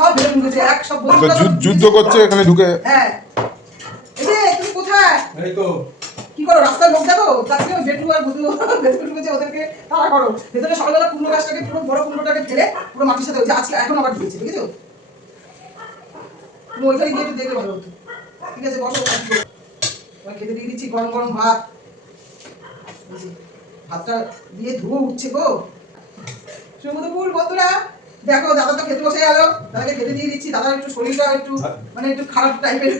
সব বেলুন ঢুকেছে, এক সব যুদ্ধ করছে এখানে ঢুকে। হ্যাঁ এই যে তুমি কোথায়? এই তো কি করো, রাস্তায় লোক দেখো? তাকে বেটু আর বুধু ভেতরে ঢুকেছে, ওদেরকে তাড়া করো। ভেতরে সকালবেলা কুমড়ো গাছটাকে, পুরো বড় কুমড়োটাকে ফেলে পুরো মাটির সাথে হয়েছে, আজকে এখন আবার ঢুকেছে, দেখেছো? তুমি ওইখানে গিয়ে একটু দেখলে ভালো হতো। ঠিক আছে, বসো। খেতে দিয়ে দিচ্ছি গরম গরম ভাত। ভাতটা দিয়ে ধুয়ে উঠছে গো। সুমধুপুর বন্ধুরা দেখো, দাদা তো খেতে বসে গেল, দাদাকে খেতে দিয়ে দিচ্ছি। দাদার একটু শরীরটা একটু মানে একটু খারাপ টাইপের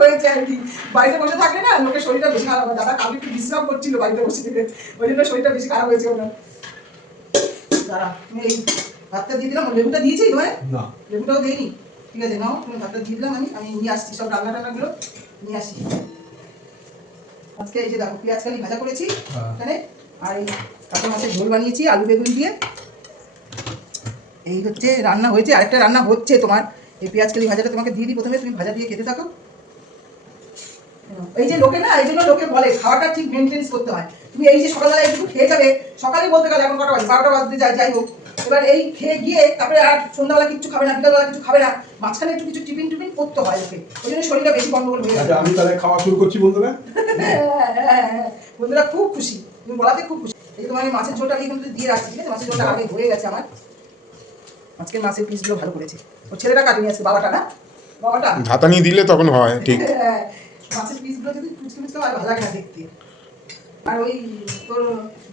হয়েছে আর কি। বাড়িতে বসে থাকলে না লোকের শরীরটা বেশি খারাপ হয়। দাদা কালকে একটু বিশ্রাম করছিল বাড়িতে বসে থেকে, ওই জন্য শরীরটা বেশি খারাপ হয়েছে ওনার। দাঁড়া, তুমি এই ভাতটা দিয়ে দিলাম। লেবুটা দিয়েছি তোমায়? না, লেবুটাও দিইনি। ঠিক আছে, নাও তুমি ভাতটা দিয়ে দিলাম। আমি নিয়ে আসছি সব রান্না টান্নাগুলো নিয়ে আসি। আজকে এই যে দেখো পেঁয়াজ কালি ভাজা করেছি এখানে, আর এই কাঁচা মাছের ঝোল বানিয়েছি আলু বেগুন দিয়ে। এই হচ্ছে রান্না হয়েছে, আরেকটা রান্না হচ্ছে তোমার। এই পেঁয়াজ কালি ভাজাটা তোমাকে দিয়ে দিই প্রথমে, তুমি ভাজা দিয়ে খেতে থাকো। এই যে লোকে না, এই জন্য লোকে বলে খাওয়াটা ঠিক মেনটেন্স করতে হয়। তুমি এই যে সকালবেলা একটু খেয়ে যাবে, সকালেই বলতে গেলে এখন কটা বাজে, 12টা বাজতে যায়, যাই হোক। এবার এই খেয়ে গিয়ে তারপরে আর সন্ধ্যাবেলা কিছু খাবে না, বিকালবেলা কিছু খাবে না, মাঝখানে একটু কিছু টিফিন টিফিন করতে হয় লোকে, ওই জন্য শরীরটা বেশি গন্ডগোল হয়ে যায়। আমি তাহলে খাওয়া শুরু করছি বন্ধুরা। বন্ধুরা খুব খুশি, তুমি বলাতে খুব খুশি। এই তোমার এই মাছের ঝোলটা কিন্তু দিয়ে রাখছি, ঠিক আছে? মাছের ঝোলটা আগে হয়ে গেছে আমার। আজকের মাছের পিসগুলো ভালো করেছে, ওর ছেলেটা কাটেনি আজকে, বাবাটা না, বাবাটা ঝাঁটানি দিলে তখন হয় ঠিক। মাছের পিসগুলো যদি কুচকে কুচকে হয় ভালো লাগে না দেখতে। আর ওই তোর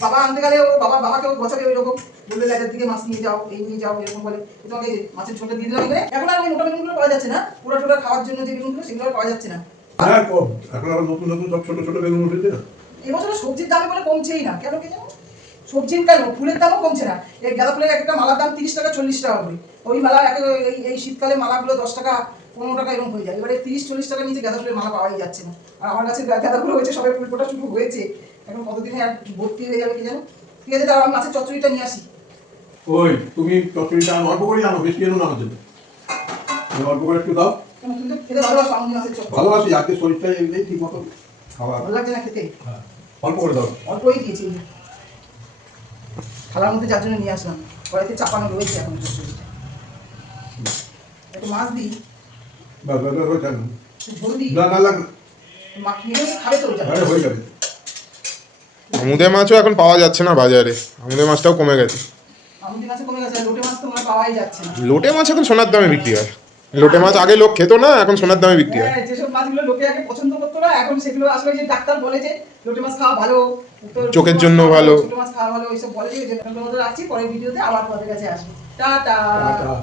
বাবা আনতে গেলে ও বাবাকেও বসাবে ওই রকম, বলবে লাইটার দিকে মাছ নিয়ে যাও, এই নিয়ে যাও, এরকম বলে। তোমাকে মাছের ঝোলটা দিয়ে দিলাম এখানে। এখন আর ওই মোটা বেগুনগুলো পাওয়া যাচ্ছে না, পোড়া টোড়া খাওয়ার জন্য যে বেগুনগুলো সেগুলো আর পাওয়া যাচ্ছে না। হ্যাঁ, কম এখন আবার নতুন নতুন সব ছোট ছোট বেগুন উঠেছে না। এবছর সবজির দামে বলে কমছেই না, কেন কে জানো? সবজির কেন, ফুলের দামও কমছে না। এই গাঁদা ফুলের একটা মালার দাম 30 টাকা 40 টাকা করে। ওই মালা এই শীতকালে মালাগুলো 10 টাকা 15 টাকা এরকম হয়ে যায়। এবারে 30-40 টাকার নিচে গাঁদা ফুলের মালা পাওয়াই যাচ্ছে না। আর আমার কাছে গাঁদা ফুল হয়েছে, সবাই ফুল ফোটা শুরু হয়েছে, এখন কতদিনে আর ভর্তি হয়ে যাবে কি জানো। ঠিক আছে, তাহলে আমি মাছের চচ্চড়িটা নিয়ে আসি। ওই তুমি চচ্চড়িটা অল্প করে আনো, বেশি এনো না আমার জন্য। অল্প করে একটু দাও। তুমি তো খেতে ভালোবাসো আমি মাছের চচ্চড়ি। ভালোবাসি, আজকে শরীরটা এমনি ঠিক মতো খাওয়া। ভালো লাগছে না খেতে? হ্যাঁ, অল্প করে দাও। অল্পই দিয়েছি, থালার মধ্যে যার জন্য নিয়ে আসলাম। কড়াইতে চাপানো রয়েছে এখন চচ্চড়িটা। একটু মাছ দিই, বাস বাস বাস, জানো ঝোল দিই, না না লাগবে। মাখিয়ে খাবে তো ওটা। আরে হয়ে যাবে। আমুদে মাছও এখন পাওয়া যাচ্ছে না বাজারে, আমুদে মাছটাও কমে গেছে। আমুদি মাছে কমে গেছে, আর লোটে মাছ তো মনে হয় পাওয়াই যাচ্ছে না। লোটে মাছ এখন সোনার দামে বিক্রি হয়। লোটে মাছ আগে লোক খেত না, এখন সোনার দামে বিক্রি হয়। হ্যাঁ, যেসব মাছগুলো লোকে আগে পছন্দ করতো না, এখন সেগুলো আসলে যে ডাক্তার বলে যে লোটে মাছ খাওয়া ভালো, চোখের জন্য ভালো, ছোট মাছ খাওয়া ভালো, এইসব বলে যে রাখছি। পরের ভিডিওতে আবার তোমাদের কাছে আসবে। টাটা। টাটা।